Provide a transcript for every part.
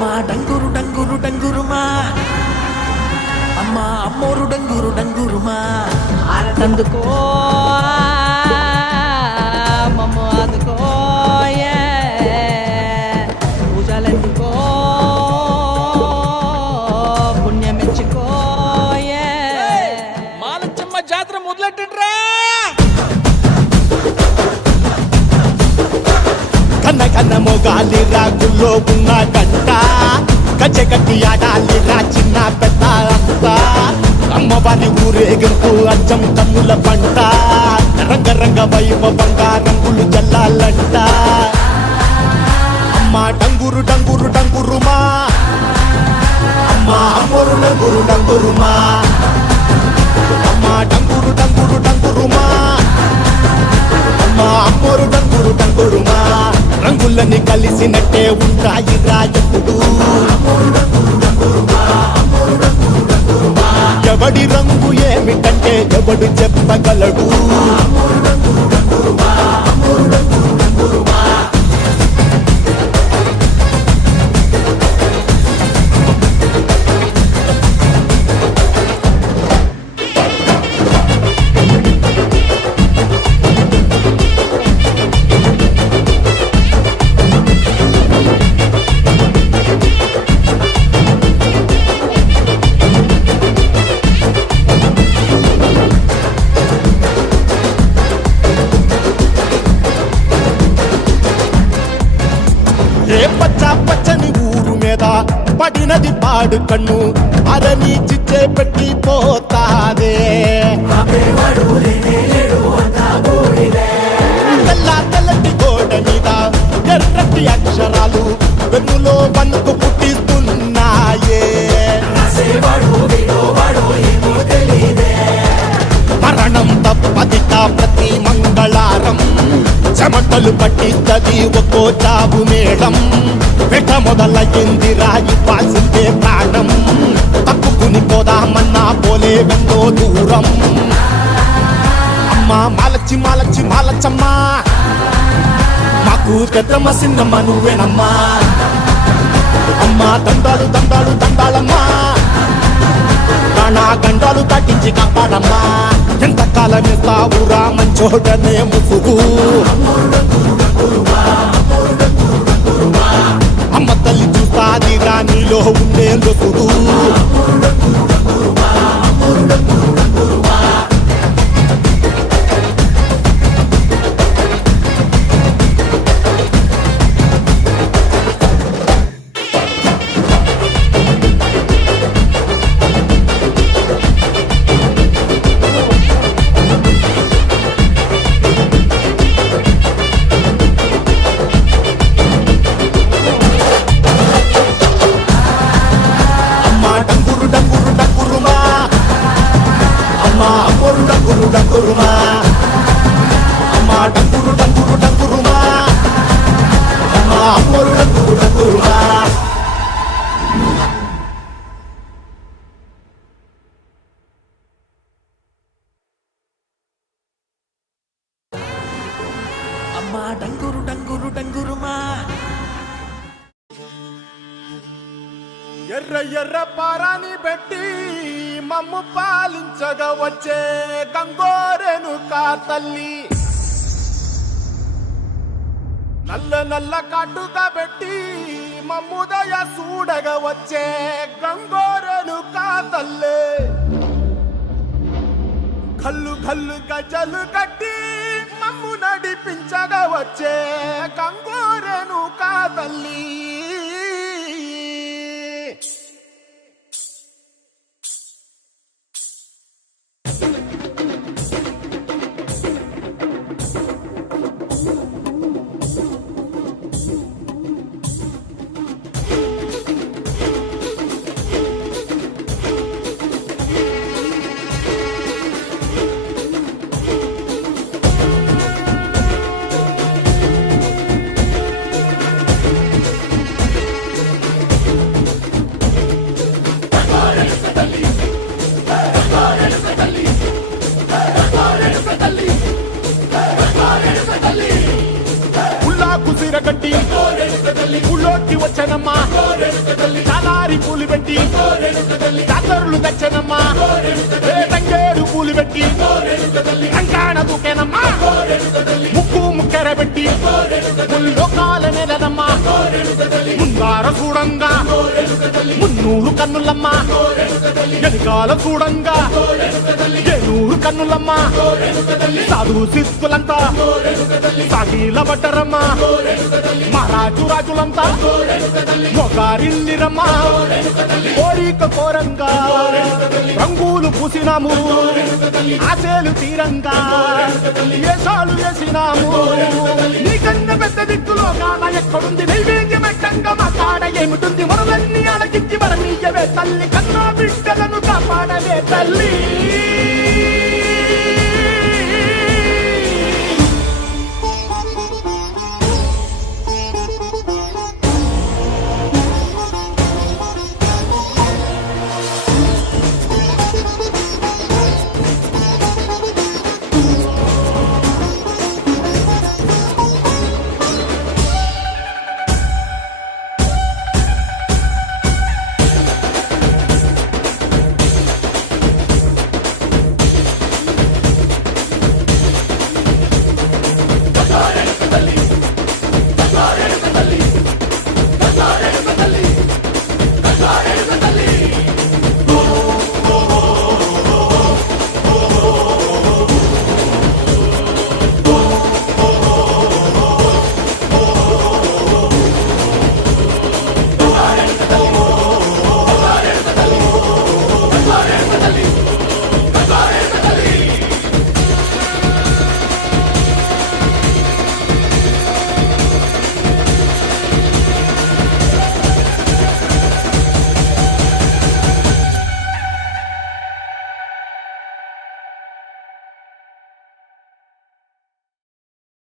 మా డంగురు డంగురు డంగురుమా అమ్మా అమ్మోరు డంగురు డంగురుమా ఆనందుకో మమ్మ అందుకో పూజలెందుకో పుణ్యమెచ్చుకో మాలచ్చమ్మ జాతర మొదలెట్టండ్రా. కన్న కన్న మొగాలి రాగుల్లో ఉన్న గంట గజ్జగట్టి ఆడాలిరా చిన్న పెద్ద అంతా అమ్మవారి ఊరేగింపు అచ్చం కన్నుల పంట రంగరంగ వైభవంగా రంగులు జల్లాలంట అమ్మ డంగురు డంగురు డంగురుమా అమ్మ అమ్మోరు డంగురు డంగురుమా అమ్మ డంగురు డంగురు డంగురుమా అమ్మ అమ్మోరు డంగురు డంగురుమా రంగులని కలిసినట్టే ఉంటాయి రాజపుడు ఎవడి రంగు ఏమిటంటే ఎవడు చెప్పగలడు ఏ పచ్చ పచ్చని ఊరు మీద పడినది పాడు కన్ను అదని చిచ్చే పెట్టి పోతాదే తెల్ల తెల్లటి గోడ మీద ఎర్రటి అక్షరాలు వెన్నులో వణుకు పుట్టిస్తున్నాయే మరణం తప్పదిక ప్రతి మంగళారం చెమటలు పట్టిస్తది ఒక్కో చావు మేళం వెట మొదలయ్యింది రాయి పాల్సిందే ప్రాణం తప్పుకుని పోదామన్నా పోలే వెందో దూరం అమ్మా మాలచ్చి మాలచ్చి మాలచ్చమ్మా మాకు పెద్దమ్మ సిన్నమ్మ నువ్వేనమ్మా అమ్మా దండాలు దండాలు దండాలమ్మా ప్రాణా గండాలు దాటించి కాపాడమ్మా ఎంతకాలం ఇస్తావురా మంచోటనే ముసుగు అమ్మ తల్లి చూస్తాదిరా నీలో ఉండే లొసుగు అమ్మా డంగురు డంగురు డంగురుమా ఎర్ర ఎర్ర పారాని పెట్టి మమ్ము పాలించగా వచ్చే గంగోరెను కా తల్లి నల్ల నల్ల కాటుగా పెట్టి మమ్ముదయ చూడగా వచ్చే గంగోరెను కా తల్లి కల్లు కల్లు గజలు కట్టి మమ్ము నడిపించగా వచ్చే గంగోరెను కా తల్లి ఉల్లాకు సిరగట్టి ఉల్లోకి వచ్చనమ్మా పెట్టి జాతరులు తెచ్చనమ్మా తంగేడు పూలు పెట్టి కంకాణ దూకేనమ్మా ముక్కు ముక్కెర పెట్టి ముల్లోకాల నెలనమ్మా ముందార చూడంగా మున్నూరు కన్నులమ్మా వెనకాల చూడంగా ఏనూరు కన్నులమ్మా సాధువు శిస్తులంతా సాగిల పడ్డరమ్మా మహారాజు రాజులంతా మొగారిల్లిరమ్మా కోరిక కోరంగా రంగులు పూసినాము ఆశలు తీరంగా ఏసాలు వేసినాము నీకన్నా పెద్ద దిక్కులో కాన ఎక్కడుంది నైవేద్యం ఎట్టంగా మా కాడ ఏమిటుంది మనలన్నీ అలకించి మరణీయవే తల్లి కన్నా బిడ్డలను కాపాడవే తల్లి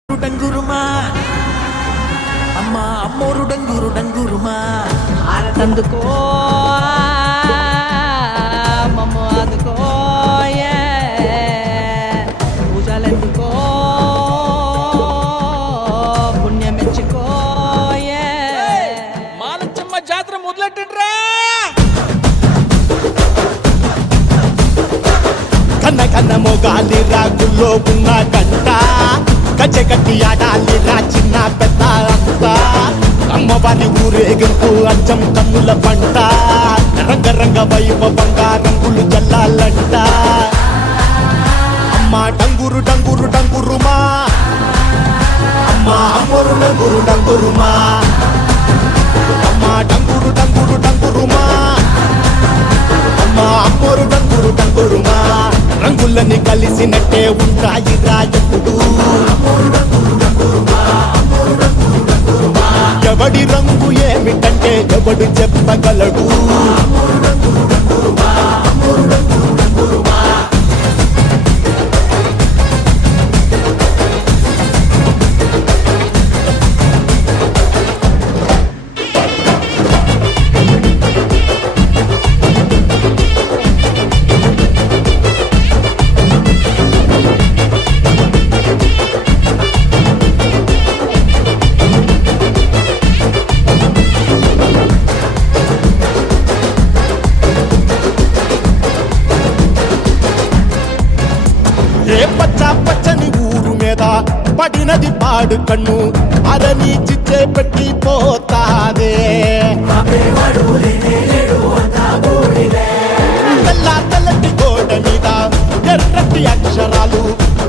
డంగురుమా అమ్మా అమ్మోరు డంగురు డంగురుమా ఆరతందుకో మమ్మ ఆదుకో పూజలెందుకో పుణ్యమెచ్చుకో మాలచ్చమ్మ జాతర మొదలెట్టిండ్రా కన్న కన్న మొగాలి రాగుల్లో ఉన్న గంట గజ్జె కట్టి ఆడాలి రా చిన్న పెద్ద అంతా అమ్మవారి ఊరేగింపు అచ్చం కన్నుల పంట రంగరంగ వైభవంగా రంగులు జల్లాలంట అమ్మ డంగురు డంగురు డంగురుమా అమ్మ అమ్మోరు డంగురు డంగురుమా అమ్మ డంగురు డంగురు డంగురుమా అమ్మ అమ్మోరు డంగురు డంగురుమా రంగులని కలిసినట్టే ఉంటాయి రాజపుడు ఎవడి రంగు ఏమిటంటే ఎవడు చెప్పగలడు ఏ పచ్చ పచ్చని ఊరు మీద పడినది పాడు కన్ను అదని చిచ్చే పెట్టి పోతాదే తెల్ల తెల్లటి గోడ మీద ఎర్రటి అక్షరాలు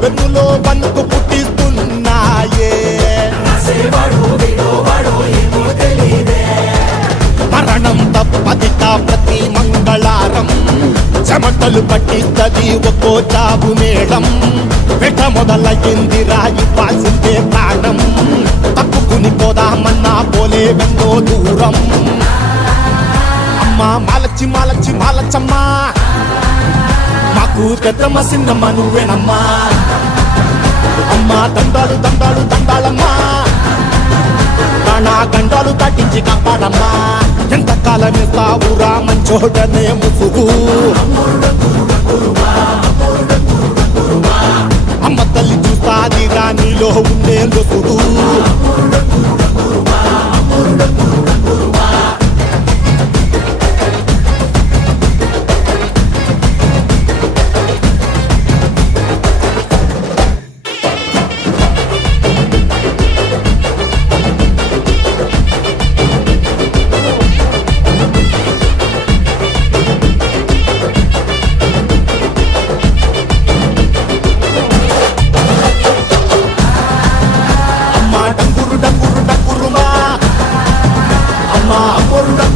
వెన్నులో వణుకు పుట్టిస్తున్నాయే మరణం తప్పదిట ప్రతి మంగళారం చెమటలు పట్టిస్తది ఒక్కో చాబు మేడం వెట మొదలయ్యింది రాయి పాల్సిందే ప్రాణం తప్పుకుని పోదామన్నా పోలే వెందో దూరం అమ్మ మాలచ్చి మాలచ్చి మాలచ్చమ్మా మాకు పెద్దమ్మ సిన్నమ్మ నువ్వేనమ్మా అమ్మ దండాలు దండాలు దండాలమ్మా నా గండాలు తట్టించి కాపాడమ్మా ఎంతకాలం ఇస్తావురా మంచోడనే ముసుగు అమ్మ తల్లి చూస్తాదిరా నీలో ఉండే లొసుగు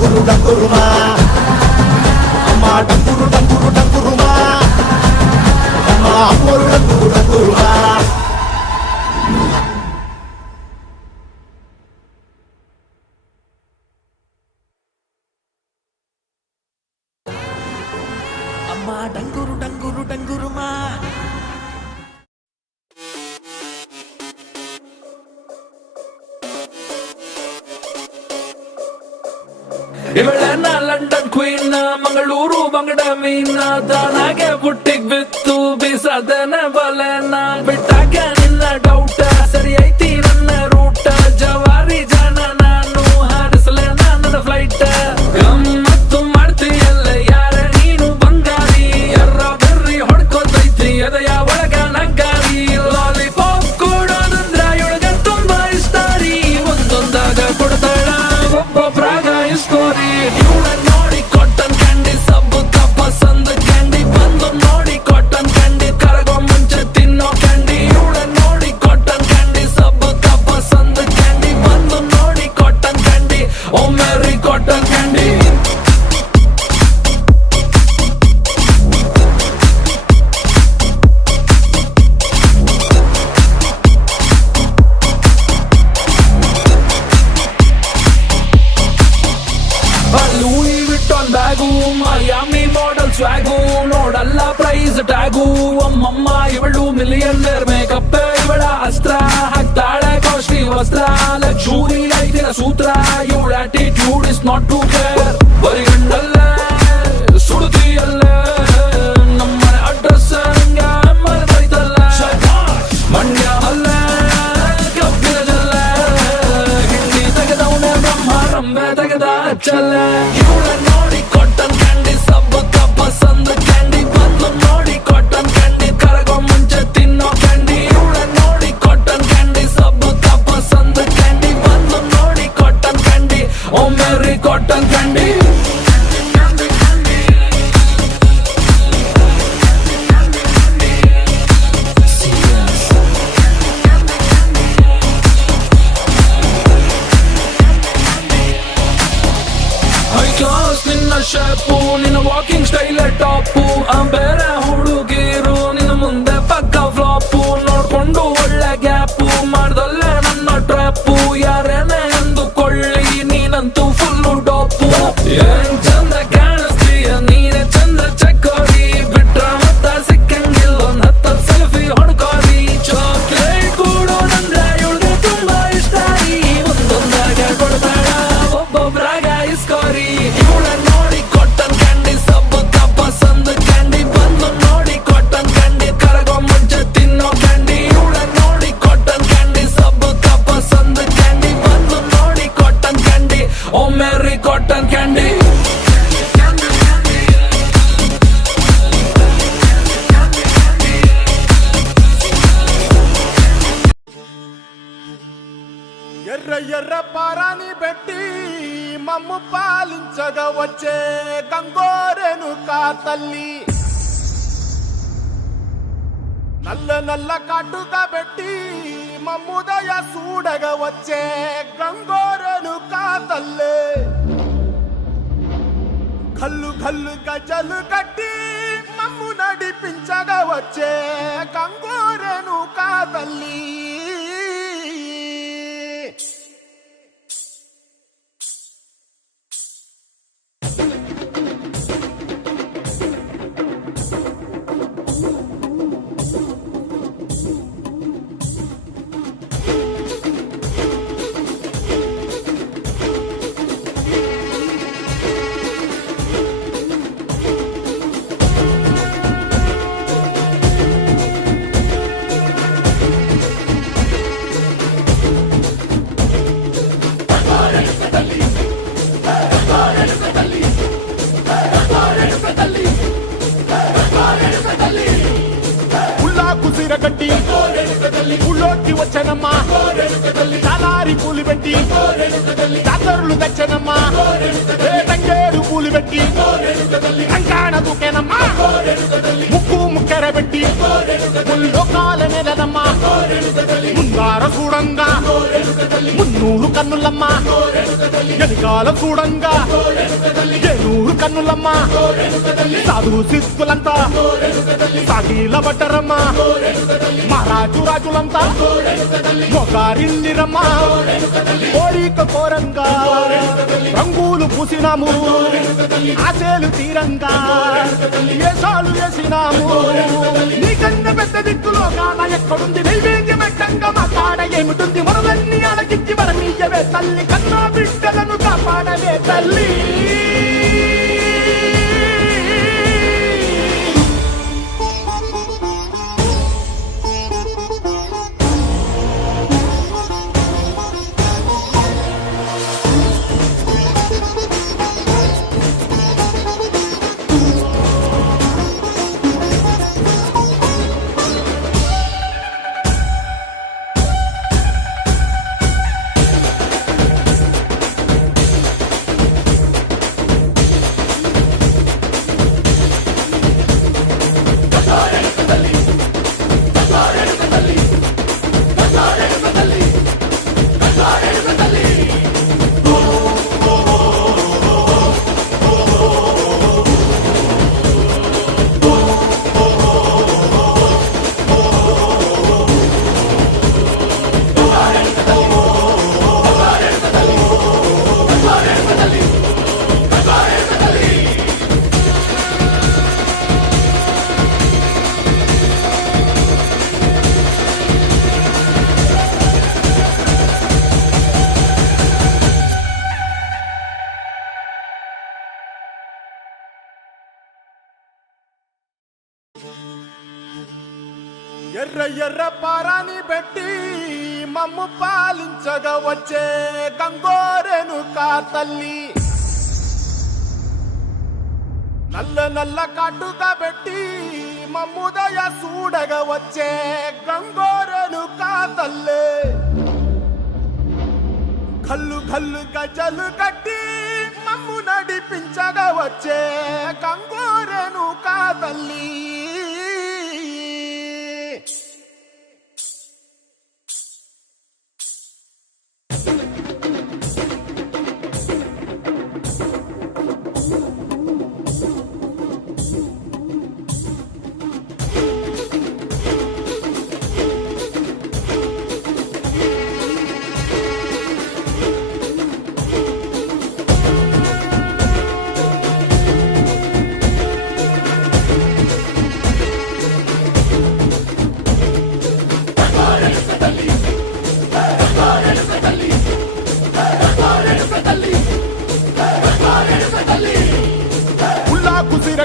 ಡಂಗುರು ಡಂಗುರುಮಾ ಅಮ್ಮ ಡಂಗುರು ಡಂಗುರು ಡಂಗುರುಮಾ ಅಮ್ಮ ಅಮ್ಮೋರು ಡಂಗುರು ಡಂಗುರುಮಾ ಅಮ್ಮ ಡಂಗುರು ಡಂಗುರು ಡಂಗುರುಮಾ ಇವಳನ್ನ ಲಂಡನ್ ಕ್ವೀನ್ ಮಂಗಳೂರು ಬಂಗಡ ಮೀನ ದಾನಾಗೆ ಬುಟ್ಟಿಗ್ ಬಿತ್ತು ಬೀಸದನ ಬಲನ ಬಿಟ್ಟಾಗ ನಿನ್ನ ಡೌಟ ಸರಿ ಐತಿ ನನ್ನ ರೂಟ ಜವಾರಿ ಜನ ನಾನು ಹಾರಿಸಲ ನನ್ನ ಫ್ಲೈಟ್ ಗಮ್ಮತ್ತು ಮಾಡ್ತೀಯಲ್ಲ ಯಾರ ನೀನು ಬಂಗಾರಿ ಎರ್ರ ಬೆರ್ರಿ ಹೊಡ್ಕೋತೈತಿ ಎದೆಯ ಒಳಗ ನಗ್ಗಾರಿ ಲಾಲಿಪಾಪ್ ಕೊಡೋದಂದ್ರ ಇವಳಗ ತುಂಬಾ ಇಷ್ಟ ರೀ ಒಂದೊಂದಾಗ ಕೊಡ್ತಾಳ ಒಬ್ಬೊಬ್ರಾಗ ಇಸ್ಕೋರಿ ಇವಳ ನೋಡಿ ಕಾಟನ್ ಕ್ಯಾಂಡಿ ಸಬ್ಬು ಪಸಂದ್ ಕ್ಯಾಂಡಿ ಬಂದು ನೋಡಿ ಕಾಟನ್ ಕ್ಯಾಂಡಿ ಕರಗೋ ಮುಂಚೆ ತಿನ್ನೋ ಕ್ಯಾಂಡಿ ಇವಳ ನೋಡಿ ಕಾಟನ್ ಕ್ಯಾಂಡಿ ಸಬ್ಬು ಪಸಂದ್ ಕ್ಯಾಂಡಿ ಬಂದು ನೋಡಿ ಕಾಟನ್ ಕ್ಯಾಂಡಿ ಓ ಮೇರಿ cotton candy Louis Vuitton bag Miami model swag ನೋಡಲ್ಲ ಪ್ರೈಸ್ ಟ್ಯಾಗು ಅಮ್ಮಮ್ಮ ಇವಳು ಮಿಲಿಯನ್ನೇರ್ ಮೇಕಪ್ ಇವಳ ಅಸ್ತ್ರ ಹಾಕ್ತಾಳೆ ಕಾಸ್ಟ್ಲಿ ವಸ್ತ್ರ ಲಕ್ಷೂರಿ ಲೈಫಿನ ಸೂತ್ರ ಇವಳ attitude is not to care ಬರಿಗಂಡಲ್ಲೇ ಸುಡುತ್ತಿಯಲ್ಲೇ ನಮ್ಮನೆ ಅಡ್ರೆಸ್ ಮರೆತೈತಲ್ಲ ಮಂಡ್ಯ ಅಲ್ಲೇ ಕಬ್ಬಿನ ಜಲ್ಲೇ ಹಿಂಡಿ ತೆಗೆದವನೇ ಬ್ರಹ್ಮ ರಂಬೆ ತೆಗೆದ ಚಲ್ಲ ಇವಳ ನೋಡಿ ಕಾಟನ್ ಕ್ಯಾಂಡಿ ಸಬ್ಬು ಪಸಂದ್ ಕ್ಯಾಂಡಿ ಬಂದು ನೋಡಿ ಕಾಟನ್ ಕ್ಯಾಂಡಿ ಕರಗೋ ಮುಂಚೆ ತಿನ್ನೋ ಕ್ಯಾಂಡಿ ಇವಳ ನೋಡಿ ಕಾಟನ್ ಕ್ಯಾಂಡಿ ಸಬ್ಬು ಪಸಂದ್ ಕ್ಯಾಂಡಿ ಬಂದು ನೋಡಿ ಕಾಟನ್ ಕ್ಯಾಂಡಿ ಓ ಮೇರಿ ಕಾಟನ್ ಕ್ಯಾಂಡಿ ಹೈ ಕ್ಲಾಸ್ ನಿನ್ನ ಶೇಪು ನಿನ್ನ ವಾಕಿಂಗ್ ಸ್ಟೈಲ್ ಟಾಪು ಬೇರೆ ಹುಡುಗಿರು ನಿನ್ನ ಮುಂದೆ ಪಕ್ಕ ಫ್ಲಾಪು ನೋಡ್ಕೊಂಡು ಒಳ್ಳೆ ಗ್ಯಾಪು ಮಾಡ್ದಲ್ಲೇ ನನ್ನ ಟ್ರ್ಯಾಪು ಯಾರೇನೆ ಅಂದುಕೊಳ್ಳಿ ನೀನಂತೂ ಫುಲ್ಲು ಡಾಪು ಏನ್ ಚಂದ ಕಾಣಿಸ್ತೀಯ ನೀನೆ ಚಂದ ಚಕ್ಕೋರಿ ಬಿಟ್ರ ಮತ್ತ ಸಿಕ್ಕಂಗಿಲ್ಲ ಒಂದ್ 10 ಸೆಲ್ಫಿ ಹೊಡ್ಕೋರಿ ಚಾಕ್ಲೇಟ್ ಕೊಡೋದಂದ್ರೆ ಇವಳಿಗೆ ತುಂಬಾ ಇಷ್ಟ ರೀ ಒಂದೊಂದಾಗ ಕೊಡ್ತಾಳ ಒಬ್ಬೊಬ್ರಾಗ ಇಸ್ಕೋರಿ ಇವಳ ನೋಡಿ ಕಾಟನ್ ಕ್ಯಾಂಡಿ ಸಬ್ಬು ಪಸಂದ್ ಕ್ಯಾಂಡಿ ಬಂದು ನೋಡಿ ಕಾಟನ್ ಕ್ಯಾಂಡಿ ಕರಗೋ ಮುಂಚೆ ತಿನ್ನೋ ಕ್ಯಾಂಡಿ ಇವಳ ನೋಡಿ ಕಾಟನ್ ಕ್ಯಾಂಡಿ ಸಬ್ಬು ಪಸಂದ್ ಕ್ಯಾಂಡಿ ಬಂದು ನೋಡಿ ಕಾಟನ್ ಕ್ಯಾಂಡಿ ಓ ಮೇರಿ ಕಾಟನ್ ಕ್ಯಾಂಡಿ ఎర్ర ఎర్ర పారాని పెట్టి మమ్ము పాలించగా వచ్చే గంగోరెను కా తల్లి నల్ల నల్ల కాటుగా పెట్టి మమ్ముదయ చూడగా వచ్చే గంగోరెను కా తల్లి కల్లు కల్లు గజలు కట్టి మమ్ము నడిపించగా వచ్చే గంగోరెను కా తల్లి కుసిరగట్టి ఉళ్ళోకి వచ్చనమ్మా చాలారి పూలు పెట్టి జాతరులు తెచ్చనమ్మా తంగేడు పూలు పెట్టి కంకాణ దూకేనమ్మా ముక్కు ముక్కెర పెట్టి ముల్లోకాల నెలనమ్మా ముందార చూడంగా మున్నూరు కన్నులమ్మ ఎనకాల చూడంగా ఏనూరు కన్నులమ్మ సాధు సిద్ధులంతా సాగిల బట్టరమ్మ మహారాజు రాజులంతా మొగారిల్లిరమ్మ కోరిక కోరంగా రంగులు పూసినాము ఆశలు తీరంగా ఏసాలు వేసినాము నీకన్నా పెద్ద దిక్కులో కాన ఎక్కడుంది నైవేద్యం ఎట్టంగా మా కాడ ఏమిటుంది మనలన్నీ అలకించి వరమీయవే తల్లి కన్నా బిడ్డలను కాపాడవే తల్లి ఎర్ర ఎర్ర పారాని పెట్టి మమ్ము పాలించగా వచ్చే గంగోరెను కా తల్లి నల్ల నల్ల కాటుగా పెట్టి మమ్ముదయ చూడగా వచ్చే గంగోరెను కా తల్లి కల్లు కల్లు గజలు కట్టి మమ్ము నడిపించగా వచ్చే గంగోరెను కా తల్లి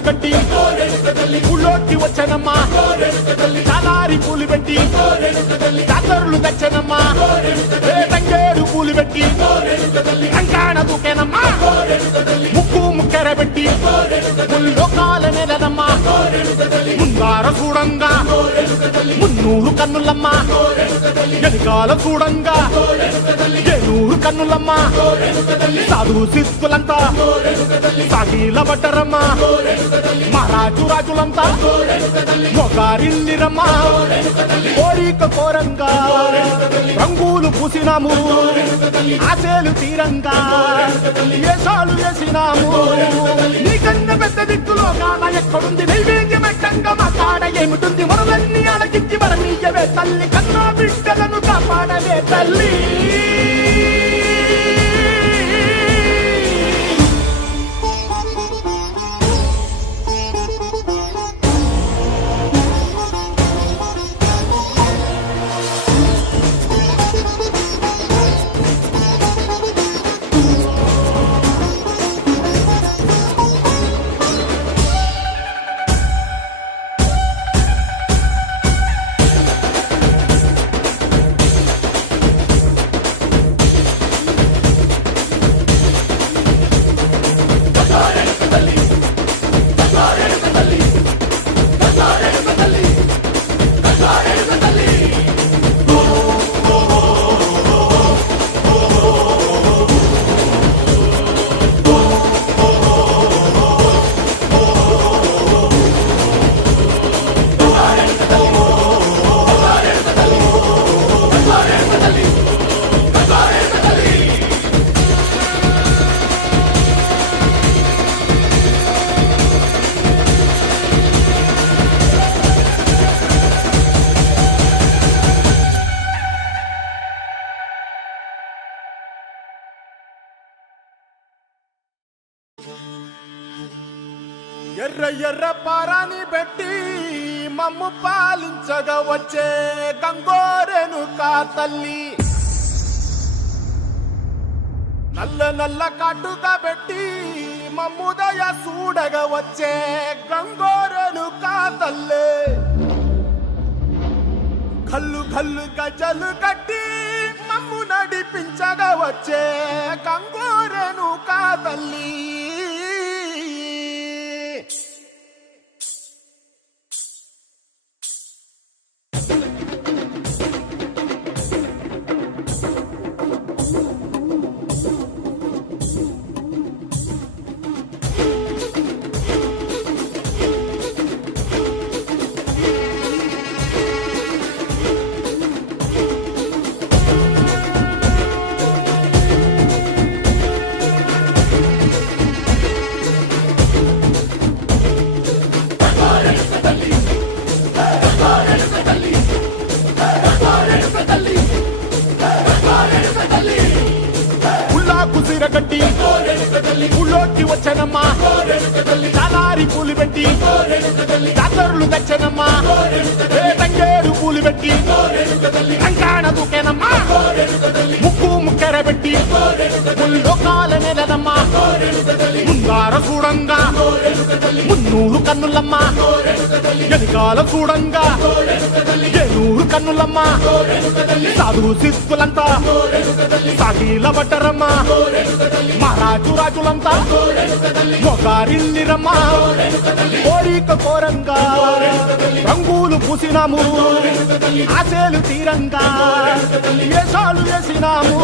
గట్టి ఊళ్ళోకి వచ్చనమ్మా చాలారి పూలు పెట్టి జాతరులు తెచ్చనమ్మా తంగేడు పూలు పెట్టి కంకాణ దూకేనమ్మా ముక్కు ముక్కెర పెట్టి ముల్లోకాల నెలనమ్మా ముందార చూడంగా మున్నూరు కన్నులమ్మ ఎనకాల చూడంగా ఏనూరు కన్నులమ్మ సాధు సిద్ధులంతా సాగిల బట్టరమ్మ మహారాజు రాజులంతా మొగారిల్లిరమ్మ కోరిక కోరంగా రంగులు పూసినాము ఆశలు తీరంగా ఏసాలు వేసినాము నీకన్నా పెద్ద దిక్కులో కాన ఎక్కడుంది నైవేద్యం ఎట్టంగా మా కాడ ఏమిటుంది మనలన్నీ అలకించి వరమీయవే తల్లి కన్నా బిడ్డలను కాపాడవే తల్లి ఎర్ర ఎర్ర పారాని పెట్టి మమ్ము పాలించగా వచ్చే గంగోరెను కా తల్లి నల్ల నల్ల కాటుగా పెట్టి మమ్ముదయ చూడగా వచ్చే గంగోరెను కా తల్లి కల్లు కల్లు గజలు కట్టి మమ్ము నడిపించగా వచ్చే గంగోరెను కా తల్లి గట్టి ఊళ్ళోకి వచ్చనమ్మా చాలారి పూలు పెట్టి జాతరులు తెచ్చనమ్మా తంగేడు పూలు పెట్టి కంకాణ దూకేనమ్మా ముక్కు ముక్కెర పెట్టి లోకాల నెలనమ్మా ముందార చూడంగా మున్నూరు కన్నులమ్మా ఎనకాల చూడంగా ఏనూరు కన్నులమ్మా సాధు శిస్తులంతా సాగిల పట్టరమ్మా మహారాజు రాజులంతా మొగారిల్లిరమ్మా కోరిక కోరంగా రంగులు పూసినాము ఆశలు తీరంగా వేషాలు వేసినాము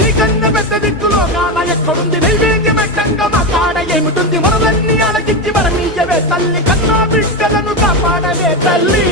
నీకన్నా పెద్ద దిక్కులో కాన ఎక్కడుంది నైవేద్యం పెట్టంగా మా కాడ ఏమిటుంది మనలన్నీ అలకించి మరమీయవే తల్లి కన్నా బిడ్డలను కాపాడవే తల్లి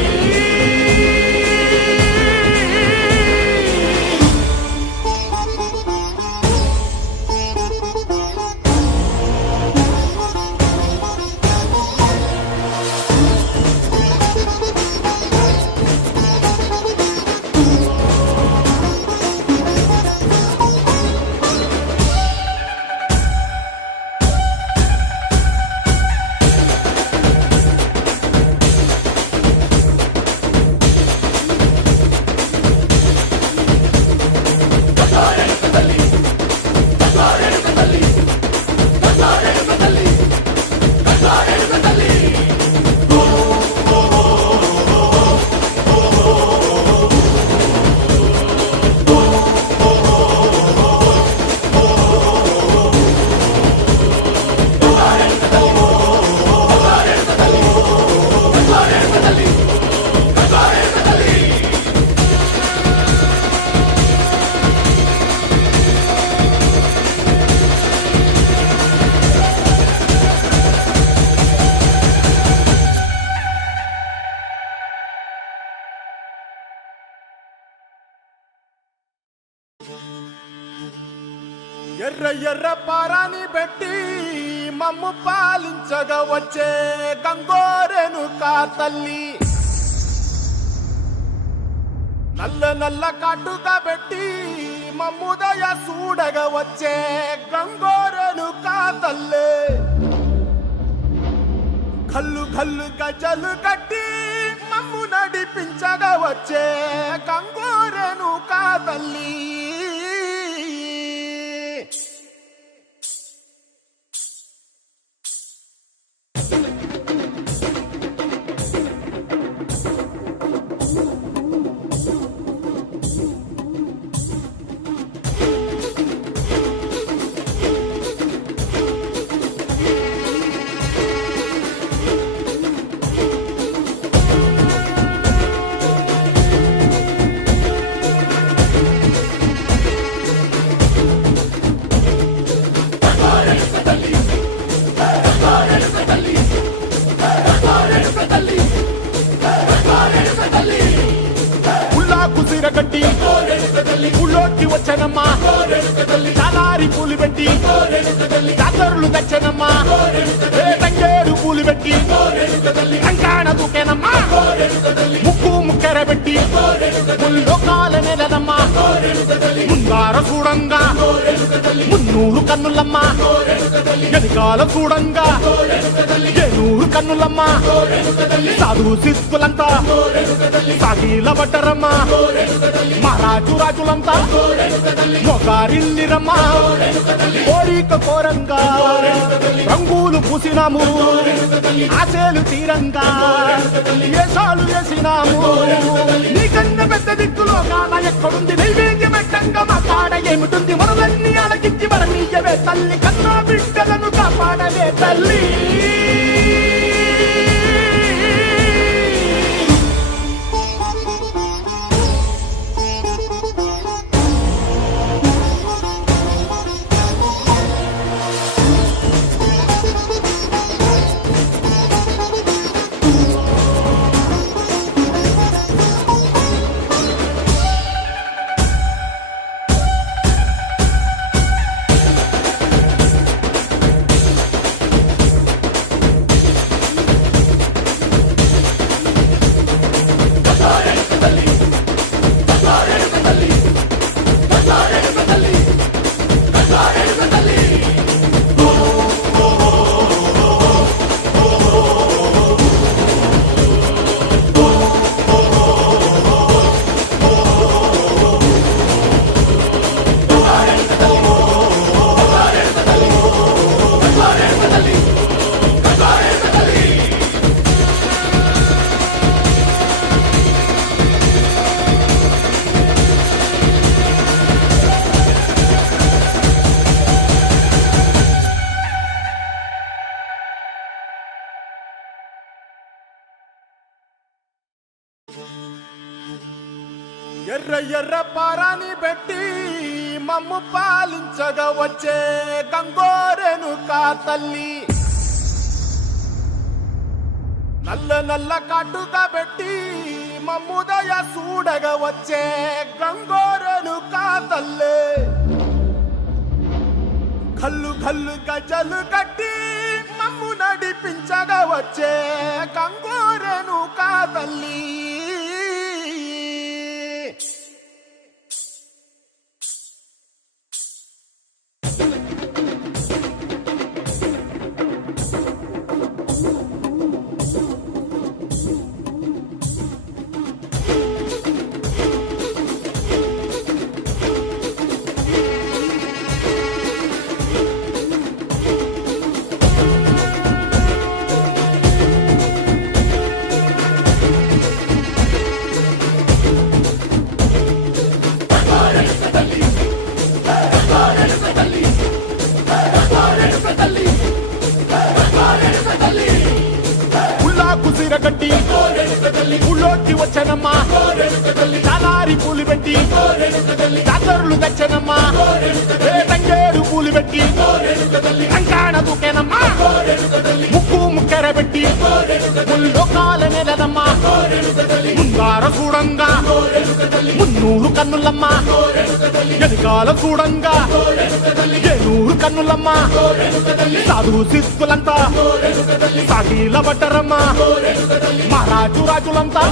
ఎర్ర ఎర్ర పారాని పెట్టి మమ్ము పాలించగా వచ్చే గంగోరెను కా తల్లి నల్ల నల్ల కాటుగా పెట్టి మమ్ముదయ చూడగా వచ్చే గంగోరెను కా తల్లి కల్లు కల్లు గజలు కట్టి మమ్ము నడిపించగా వచ్చే గంగోరెను కా తల్లి గట్టి ఊళ్ళోకి వచ్చనమ్మా చాలారి పూలు పెట్టి జాతరులు తెచ్చనమ్మా తంగేడు పూలు పెట్టి కంకాణ దూకేనమ్మా ముక్కు ముక్కెర పెట్టి లోకాల నెలనమ్మా ముందార చూడంగా మున్నూరు కన్నులమ్మ వెనకాల చూడంగా ఏనూరు కన్నులమ్మ సాధు శిస్తులంతా సాగిల బట్టరమ్మ మహారాజు రాజులంతా మొగారిల్లిరమ్మ కోరిక కోరంగా రంగులు పూసినాము ఆశలు తీరంగా వేషాలు వేసినాము నీకన్నా పెద్ద దిక్కులో కాన ఎక్కడుంది నైవేద్యం పెట్టంగా మా కాడ ఏమిటుంది మనలన్నీ అలకించి మరణీయవే తల్లి కన్నా బిడ్డలను కాపాడవే తల్లి ఎర్ర ఎర్ర పారాని పెట్టి మమ్ము పాలించగా వచ్చే గంగోరెను కా తల్లి నల్ల నల్ల కాటుగా పెట్టి మమ్ముదయ చూడగా వచ్చే గంగోరెను కా తల్లి కల్లు కల్లు గజలు కట్టి మమ్ము నడిపించగా వచ్చే గంగోరెను కా తల్లి గట్టి ఊళ్ళోకి వచ్చనమ్మా చాలారి పూలు పెట్టి జాతరులు తెచ్చనమ్మా తంగేడు పూలు పెట్టి కంకాణ దూకేనమ్మా ముక్కు ముక్కెర పెట్టి ముల్లోకాల నెలనమ్మా ముందార చూడంగా మున్నూరు కన్నులమ్మ వెనకాల చూడంగా ఏనూరు కన్నులమ్మ సాధు శిస్తులంతా సాగిల బట్టరమ్మ మహారాజు రాజులంతా